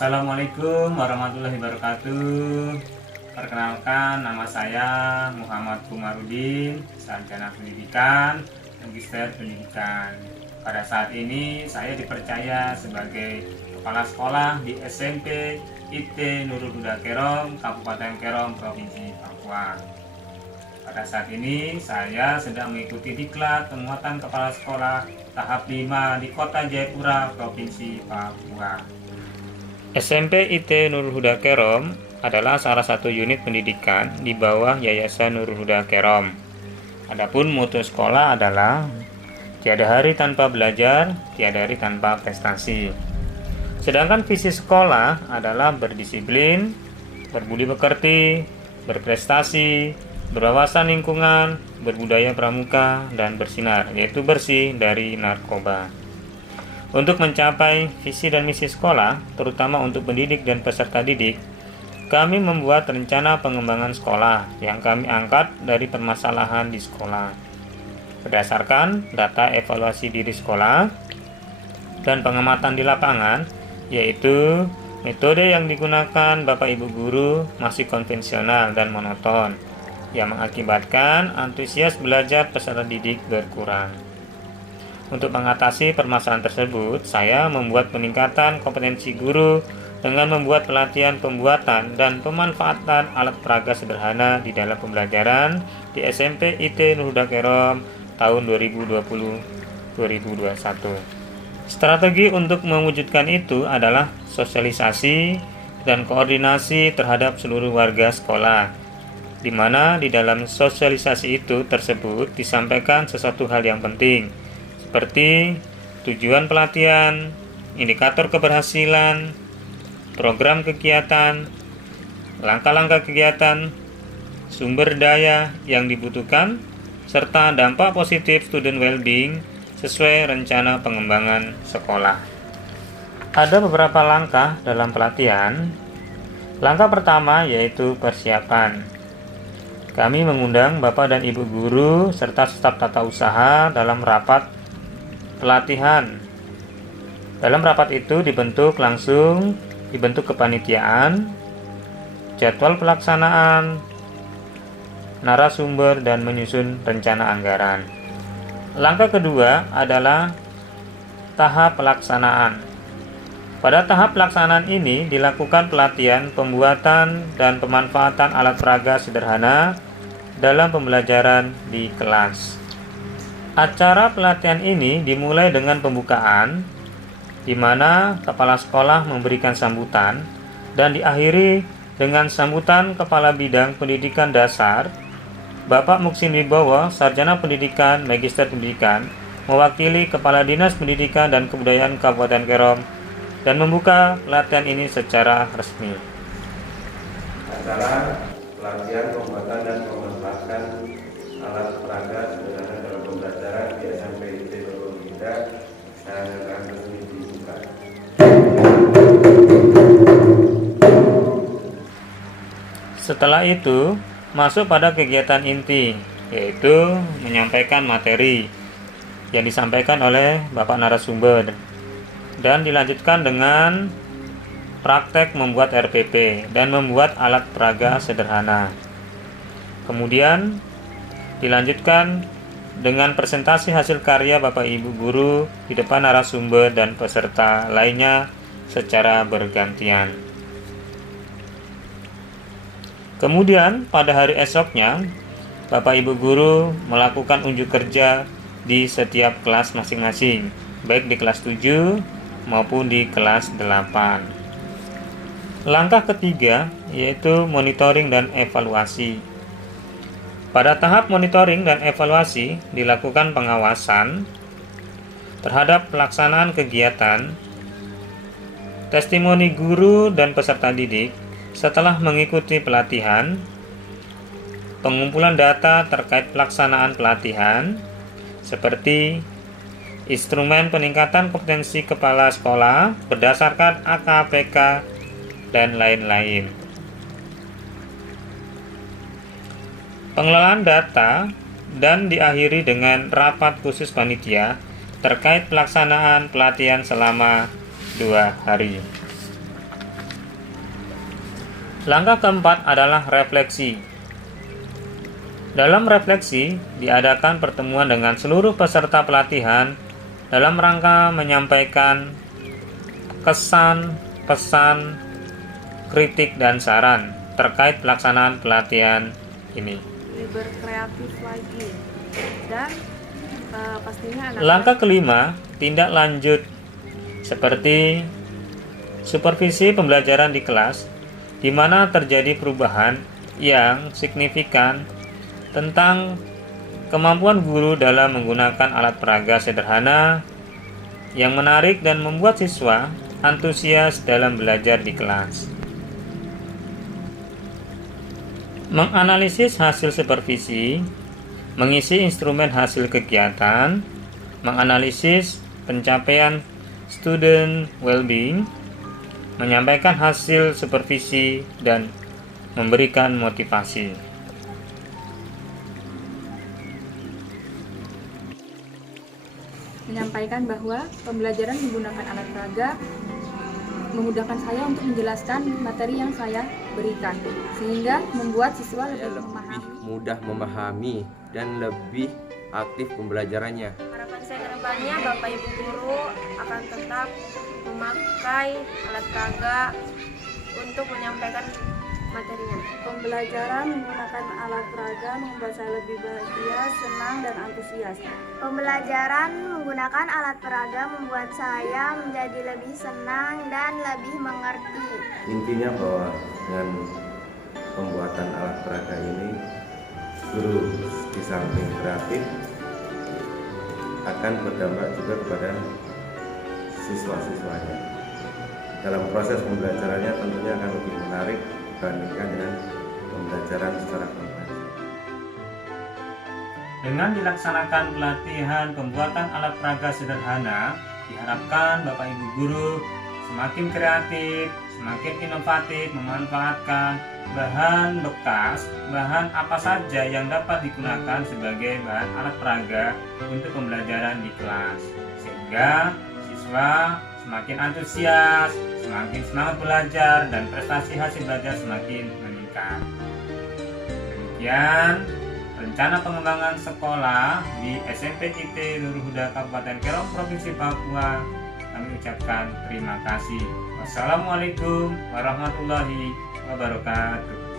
Assalamualaikum warahmatullahi wabarakatuh. Perkenalkan, nama saya Muhammad Kumarudin, Sarjana Pendidikan, Magister Pendidikan. Pada saat ini saya dipercaya sebagai Kepala Sekolah di SMP IT Nurul Huda Kerom, Kabupaten Kerom, Provinsi Papua. Pada saat ini saya sedang mengikuti diklat penguatan Kepala Sekolah tahap 5 di Kota Jayapura, Provinsi Papua. SMP IT Nurul Huda Kerom adalah salah satu unit pendidikan di bawah Yayasan Nurul Huda Kerom. Adapun moto sekolah adalah tiada hari tanpa belajar, tiada hari tanpa prestasi. Sedangkan visi sekolah adalah berdisiplin, berbudi pekerti, berprestasi, berwawasan lingkungan, berbudaya pramuka, dan bersinar, yaitu bersih dari narkoba. Untuk mencapai visi dan misi sekolah, terutama untuk pendidik dan peserta didik, kami membuat rencana pengembangan sekolah yang kami angkat dari permasalahan di sekolah. Berdasarkan data evaluasi diri sekolah dan pengamatan di lapangan, yaitu metode yang digunakan Bapak Ibu Guru masih konvensional dan monoton, yang mengakibatkan antusias belajar peserta didik berkurang. Untuk mengatasi permasalahan tersebut, saya membuat peningkatan kompetensi guru dengan membuat pelatihan pembuatan dan pemanfaatan alat peraga sederhana di dalam pembelajaran di SMP IT Nurul Huda Kerom tahun 2020-2021. Strategi untuk mewujudkan itu adalah sosialisasi dan koordinasi terhadap seluruh warga sekolah, di mana di dalam sosialisasi itu tersebut disampaikan sesuatu hal yang penting, seperti tujuan pelatihan, indikator keberhasilan, program kegiatan, langkah-langkah kegiatan, sumber daya yang dibutuhkan, serta dampak positif student well-being sesuai rencana pengembangan sekolah. Ada beberapa langkah dalam pelatihan. Langkah pertama yaitu persiapan. Kami mengundang Bapak dan Ibu guru serta staf tata usaha dalam rapat pelatihan. Dalam rapat itu dibentuk kepanitiaan, jadwal pelaksanaan, narasumber, dan menyusun rencana anggaran. Langkah kedua adalah tahap pelaksanaan. Pada tahap pelaksanaan ini dilakukan pelatihan pembuatan dan pemanfaatan alat peraga sederhana dalam pembelajaran di kelas. Acara pelatihan ini dimulai dengan pembukaan, di mana kepala sekolah memberikan sambutan, dan diakhiri dengan sambutan Kepala Bidang Pendidikan Dasar, Bapak Muksin Wibowo, Sarjana Pendidikan, Magister Pendidikan, mewakili Kepala Dinas Pendidikan dan Kebudayaan Kabupaten Kerom, dan membuka pelatihan ini secara resmi. Acara pelatihan pembuatan dan pemanfaatan alat peraga sederhana dalam pembelajaran di SMP IT Nurul Huda dan akan resmi dibuka. Setelah itu, masuk pada kegiatan inti, yaitu menyampaikan materi yang disampaikan oleh Bapak narasumber, dan dilanjutkan dengan praktek membuat RPP dan membuat alat peraga sederhana. Kemudian dilanjutkan dengan presentasi hasil karya Bapak Ibu guru di depan narasumber dan peserta lainnya secara bergantian. Kemudian pada hari esoknya, Bapak Ibu guru melakukan unjuk kerja di setiap kelas masing-masing, baik di kelas 7 maupun di kelas 8. Langkah ketiga yaitu monitoring dan evaluasi. Pada tahap monitoring dan evaluasi dilakukan pengawasan terhadap pelaksanaan kegiatan, testimoni guru dan peserta didik setelah mengikuti pelatihan, pengumpulan data terkait pelaksanaan pelatihan, seperti instrumen peningkatan kompetensi kepala sekolah berdasarkan AKPK, dan lain-lain. Pengelolaan data dan diakhiri dengan rapat khusus panitia terkait pelaksanaan pelatihan selama 2 hari. Langkah keempat adalah refleksi. Dalam refleksi, diadakan pertemuan dengan seluruh peserta pelatihan dalam rangka menyampaikan kesan, pesan, kritik, dan saran terkait pelaksanaan pelatihan ini. Berkreatif lagi. Dan pastinya Langkah kelima, tindak lanjut seperti supervisi pembelajaran di kelas, di mana terjadi perubahan yang signifikan tentang kemampuan guru dalam menggunakan alat peraga sederhana yang menarik dan membuat siswa antusias dalam belajar di kelas. Menganalisis hasil supervisi, mengisi instrumen hasil kegiatan, menganalisis pencapaian student well-being, menyampaikan hasil supervisi, dan memberikan motivasi. menyampaikan bahwa pembelajaran menggunakan alat peraga memudahkan saya untuk menjelaskan materi yang saya berikan, sehingga membuat siswa lebih mudah memahami dan lebih aktif pembelajarannya. Harapan saya ke depannya Bapak Ibu guru akan tetap memakai alat peraga untuk menyampaikan materinya. Pembelajaran menggunakan alat peraga membuat saya lebih bahagia, senang, dan antusias. Pembelajaran menggunakan alat peraga membuat saya menjadi lebih senang dan lebih mengerti. Intinya bahwa dengan pembuatan alat peraga ini, guru di samping kreatif akan berdampak juga kepada siswa-siswanya. Dalam proses pembelajarannya tentunya akan lebih menarik dibandingkan dengan pembelajaran secara konvensional. Dengan dilaksanakan pelatihan pembuatan alat peraga sederhana, diharapkan Bapak Ibu guru semakin kreatif, semakin inovatif memanfaatkan bahan bekas, bahan apa saja yang dapat digunakan sebagai bahan alat peraga untuk pembelajaran di kelas, sehingga siswa semakin antusias, semakin semangat belajar, dan prestasi hasil belajar semakin meningkat. Demikian rencana pengembangan sekolah di SMP IT Nurul Huda Kabupaten Kerong Provinsi Papua. Kami ucapkan terima kasih. Wassalamualaikum warahmatullahi wabarakatuh.